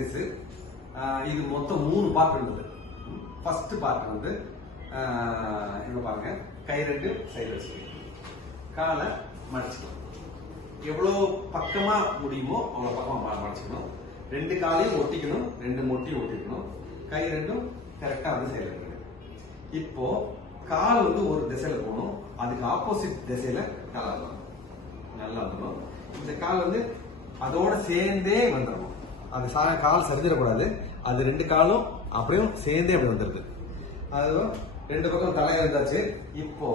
Exercise. இது மொத்தம் 3 part இருந்தது. ஃபர்ஸ்ட் பார்ட் வந்து இங்க பாருங்க, கை 2 சைடு வச்சுக்கணும், காலை மடிச்சுக்கணும். எவ்வளவு பக்கமா முடியுமோ அவ்வளவு பக்கமா மடிச்சுக்கணும். 2 காலையும் ஒட்டிக்கணும், 2 மொட்டியும் ஒட்டிக்கணும். கை 2ம் கரெக்டா வந்து சைடுல இருக்கணும். இப்போ கால் வந்து ஒரு திசையில போகணும், அதுக்கு ஆப்போசிட் திசையில கால் வரணும், நல்லா வரணும். இந்த கால் வந்து அதோட சேர்ந்தே வந்துடணும். அது கால் சரிஞ்சிடக்கூடாது. அது 2 காலும் அப்படியும் சேர்ந்தே அப்படி வந்துருது. அது 2 பக்கம் தலையா இருந்தாச்சு. இப்போ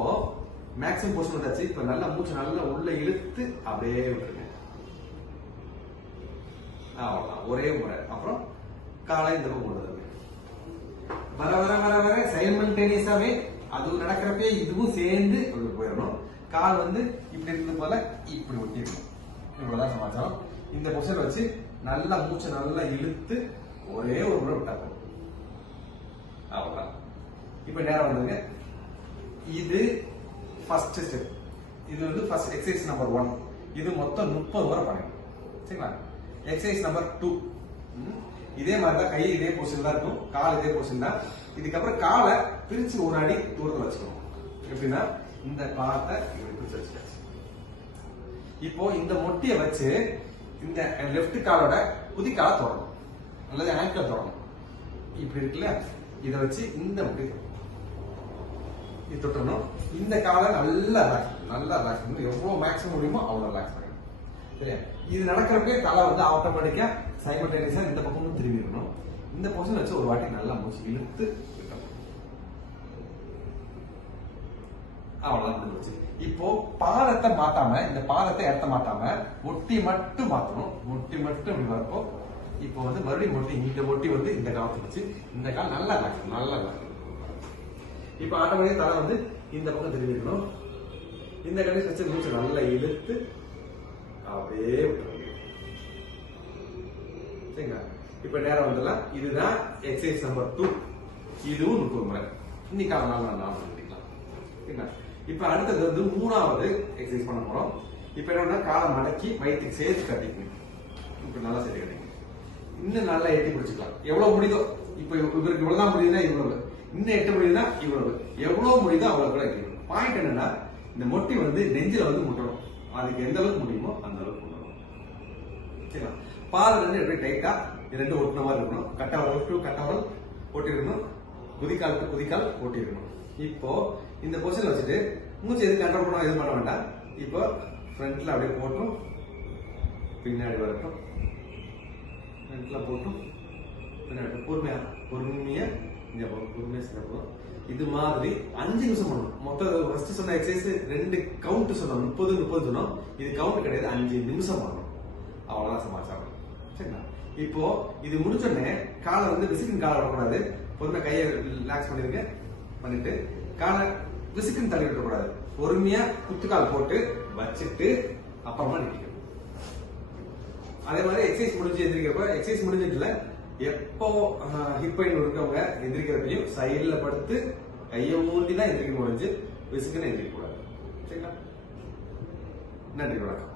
மேக்ஸிமம் போர்ஷன் வந்தாச்சு. இப்ப நல்லா மூச்சு நல்லா உள்ள இழுத்து அப்படியே விட்டுருங்க. அவ்வளவுதான், ஒரே முறை. அப்புறம் காலை இந்த பக்கம் கொண்டு வருது. வர வர வர வர சைமல்டேனியஸாவே அது நடக்கிறப்பே இதுவும் சேர்ந்து போயிடணும். கால் வந்து இப்படி இருக்கிறது போல இப்படி ஒட்டிடணும். இவ்வளவுதான் சமாச்சாரம். இந்த பொசிஷன் வச்சு நல்லா மூச்சை நல்லா இழுத்து ஒரே ஒரு முறை விட்டா போதும். அவ்வளவுதான். இப்ப நேரம் வந்துருங்க. இது ஃபர்ஸ்ட் ஸ்டெப். இது வந்து ஃபர்ஸ்ட் எக்ஸசைஸ் நம்பர் 1. இது மொத்தம் 30 முறை பண்ணணும். சரிங்களா? Exercise number 2. இதே மாதிரிதான், கை இதே பொசிஷன் தான் இருக்கும், கால் இதே பொசிஷன் தான். இதுக்கப்புறம் காலை பிரிச்சு ஒரு அடி தூரத்தில் வச்சுக்கணும். எப்படின்னா இந்த பாத்தை இப்படி பிரிச்சு வச்சுக்காச்சு. இப்போ இந்த மொட்டியை வச்சு இந்த லெப்ட் காலோட குதிக்கால தொடணும், அல்லது ஆங்கிள் தொடணும். இப்படி இருக்குல்ல, இதை வச்சு இந்த முட்டி இது தொட்டணும். இந்த காலை நல்லா ரிலாக்ஸ் பண்ணணும். எவ்வளவு மேக்ஸிமம் முடியுமோ அவ்வளவு ரிலாக்ஸ் பண்ணணும். சரியா? இது நடக்கிறப்பே தலை வந்து ஆட்டோமேட்டிக்கா சைமல்டேனியஸா இந்த பக்கமும் திரும்பிடணும். இந்த பொசிஷன் வச்சு ஒரு வாட்டி நல்லா மூச்சு இழுத்து விட்டணும். அவ்வளவுதான் முடிஞ்சு. இப்போ பாதத்தை மாத்தாம, இந்த பாதத்தை இடத்த மாத்தாம மொட்டி மட்டும் மாத்தணும். மொட்டி மட்டும் இப்படி வரப்போ இப்போ வந்து மறுபடியும் மொட்டி, இந்த மொட்டி வந்து இந்த காலத்தை வச்சு இந்த கால் நல்லா ரிலாக்ஸ், நல்லா ரிலாக்ஸ். இப்ப ஆட்டோமேட்டிக் தலை வந்து இந்த பக்கம் திரும்பிக்கணும். இந்த கண்டிஷன் வச்சு மூச்சு நல்லா இழுத்து அப்படியே விட்டுருங்க. சரிங்களா? இப்ப நேரம் வந்துடலாம். இதுதான் எக்ஸசைஸ் நம்பர் 2. இதுவும் 30 முறை. இன்னைக்கு நாள் பண்ணிக்கலாம். சரிங்களா? இப்ப அடுத்தது வந்து 3வது எக்ஸசைஸ் பண்ண போறோம். இப்ப என்னன்னா காலை மடக்கி வயிற்றுக்கு சேர்த்து கட்டிக்கணும். இப்ப நல்லா சேர்த்து கட்டிக்கணும். இன்னும் நல்லா எட்டி பிடிச்சிக்கலாம். எவ்வளவு முடியுதோ, இப்ப இவருக்கு இவ்வளவுதான் முடியுதுன்னா இவ்வளவு, இன்னும் 8 முடியுதுன்னா இவ்வளவு, எவ்வளவு முடியுதோ அவ்வளவு கூட எட்டிக்கணும். பாயிண்ட் என்னன்னா இந்த மொட்டி வந்து நெஞ்சில வந்து முட்டணும். அதுக்கு எந்த அளவுக்கு முடியுமோ அந்த அளவுக்கு முட்டணும். சரிங்களா? பாதம் வந்து எப்படி டைட்டா 2 ஒட்டின மாதிரி இருக்கணும். கட்டவரல் டு கட்டவரல் ஒட்டிருக்கணும், குதிக்கால் டு குதிக்கால் ஒட்டிருக்கணும். இப்போ இந்த பொசிஷன் வச்சுட்டு மூச்சு எது கண்ட்ரோல் பண்ண எதுவும் பண்ண வேண்டாம். இப்போ ஃப்ரண்ட்ல அப்படியே போட்டும், பின்னாடி வரட்டும், ஃப்ரண்ட்ல போட்டும், பின்னாடி பொறுமையா இங்க பொறுமையா செய்யணும். இது மாதிரி 5 நிமிஷம் பண்ணணும். மொத்தம் ஃபர்ஸ்ட் சொன்ன எக்ஸசைஸ் 2 கவுண்ட் சொன்னோம், 30 சொன்னோம். இது கவுண்ட் கிடையாது, 5 நிமிஷம் பண்ணணும். அவ்வளவுதான் சமாச்சாரம். சரிங்களா? இப்போ இது முடிச்சோடனே காலை வந்து விசிக்கின் காலை விடக்கூடாது. பொறுமையா கையை ரிலாக்ஸ் பண்ணிருங்க. பண்ணிட்டு காலை விசிக்கின் தள்ளி விடக்கூடாது. பொறுமையா குத்துக்கால் போட்டு வச்சுட்டு அப்புறமா நிற்கணும். அதே மாதிரி எக்ஸசைஸ் முடிஞ்சு எந்திரிக்கிறப்ப, எக்ஸசைஸ் முடிஞ்சதுல எப்போ ஹிப் பெயின் இருக்கவங்க எந்திரிக்கிறப்பையும் சைட்ல படுத்து கையை ஊண்டி தான் எந்திரிக்க முடிஞ்சு, விசுக்குன்னு எந்திரிக்க கூடாது. சரிங்களா? நன்றி, வணக்கம்.